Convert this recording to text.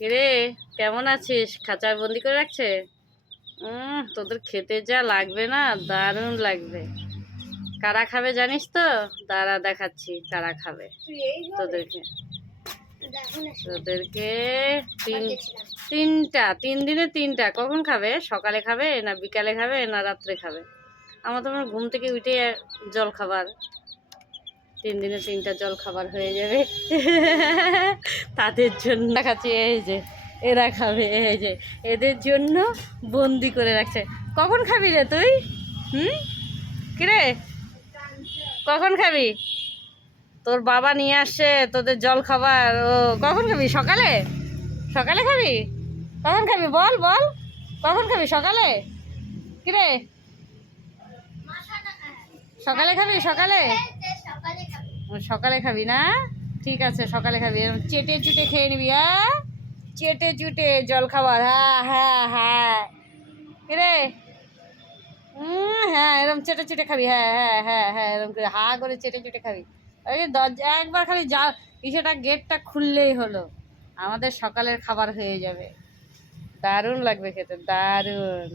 কিরে, কেমন আছিস? খাঁচায় বন্দি করে রাখছে? তোদের খেতে যা লাগবে না, দারুণ লাগবে। কারা খাবে জানিস তো? দাঁড়া দেখাচ্ছি কারা খাবে তোদেরকে। তোদেরকে তিনটা, 3 দিনে 3টা। কখন খাবে? সকালে খাবে না বিকালে খাবে না রাত্রে খাবে? আমার তো ঘুম থেকে উঠে জল খাবার। 3 দিনে 3টা জল খাবার হয়ে যাবে। তাদের জন্য খাচ্ছি। এই যে এরা খাবে, এই যে এদের জন্য বন্দি করে রাখছে। কখন খাবি রে তুই? কিরে, কখন খাবি? তোর বাবা নিয়ে আসছে তোদের জল খাবার। ও, কখন খাবি? সকালে? সকালে খাবি? কখন খাবি বল বল, কখন খাবি? সকালে? কিরে, সকালে খাবি? সকালে সকালে খাবি না? ঠিক আছে, সকালে খাবি। এরকম চেটে চুটে খেয়ে নিবি। হ্যাঁ, চেটে চুটে জল খাবার। হ্যাঁ হ্যাঁ হ্যাঁ। কিরে, হ্যাঁ, এরকম চেটে চুটে খাবি। হ্যাঁ হ্যাঁ হ্যাঁ হ্যাঁ, এরকম করে হা করে চেটে চুটে খাবি। ওই দরজা একবার খালি যা, ইসেটা গেটটা খুললেই হলো, আমাদের সকালের খাবার হয়ে যাবে। দারুণ লাগবে খেতে, দারুণ।